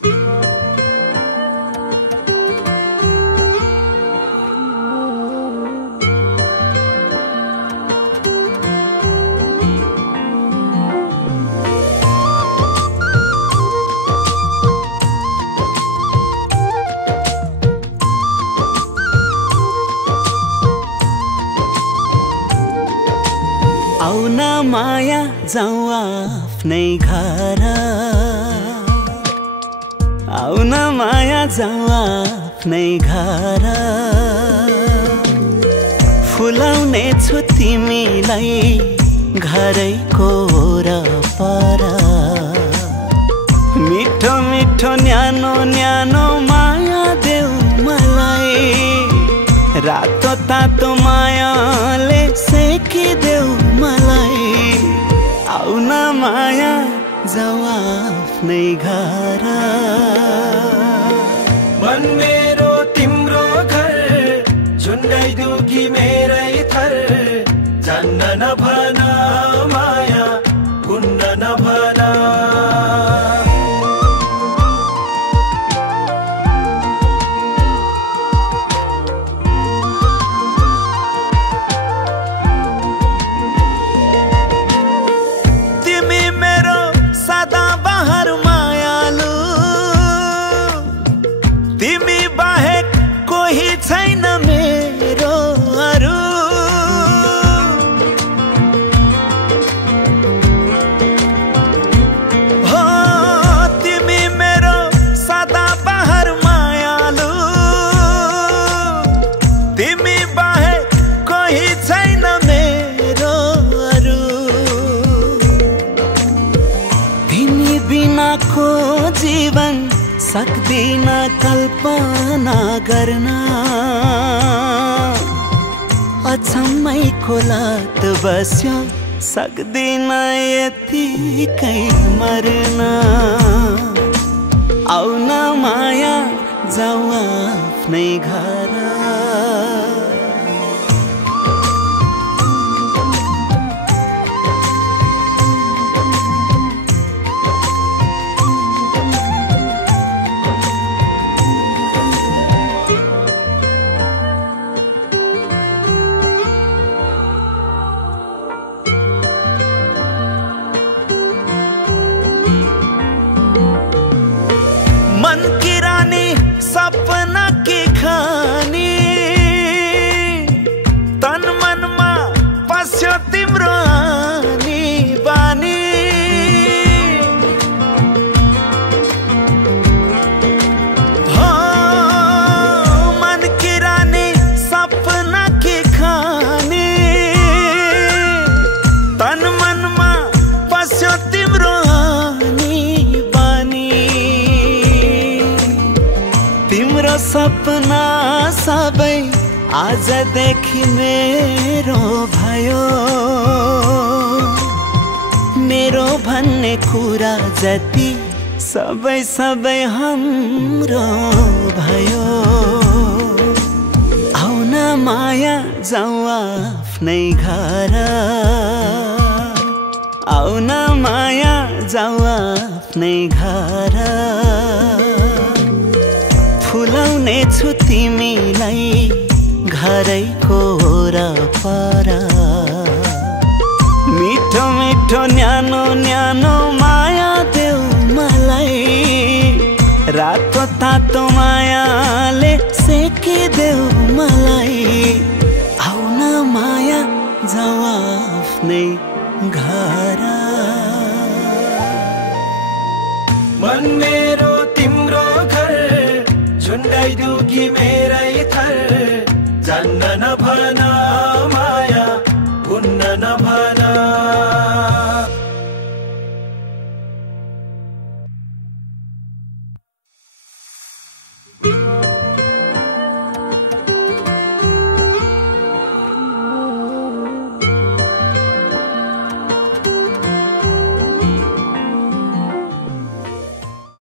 आउन माया जाऊ आफ्नै घर, आउन माया जाऊ आफ्नै घर, फुलाउने छु तिमीलाई घरैको वरपर। मिठो मिठो न्यानो न्यानो माया देऊ मलाई, रातो तातो मायाले सेकिदेऊ मलाई। आउन माया जाऊ आफ्नै घर, मन मेरो तिम्रो घर, झुन्डाइदेऊ कि मेरै थर। जान्न नभन माया कुन्न नभन, छैन मेरो अरू। हो तिमी मेरो सदाबहार मायालु, तिमी बाहेक कोही छैन मेरो अरू। तिमी बिनाको जीवन सक्दिन कल्पना गर्न, अचम्मैको लात बस्यो सक्दिन यतिकै मर्न। आउन माया जाऊ आफ्नै घर, मन की रानी सपना की खानी, तन मनमा पस्यो तिम्रो आनी बानी। हो मन की रानी सपना की खानी, तन मनमा पस्यो तिम्रो आनी बानी। तिम्रो सपना सबै आजदेखि मेरो भयो, मेरो भन्ने कुरा जति सबै सबै हाम्रो भयो। आउन माया जाऊ आफ्नै घर, आउन माया जाऊ आफ्नै घर, फुलाउने छु तिमीलाई घरैको वरपर। मिठो मिठो न्यानो न्यानो माया देऊ मलाई, रातो तातो मायाले सेकिदेऊ मलाई। आउन माया जाऊ आफ्नै घर, मन मेरो तिम्रो घर, झुन्डाइदेऊ कि मेरै थर। जान्न नभन माया कुन्न नभन,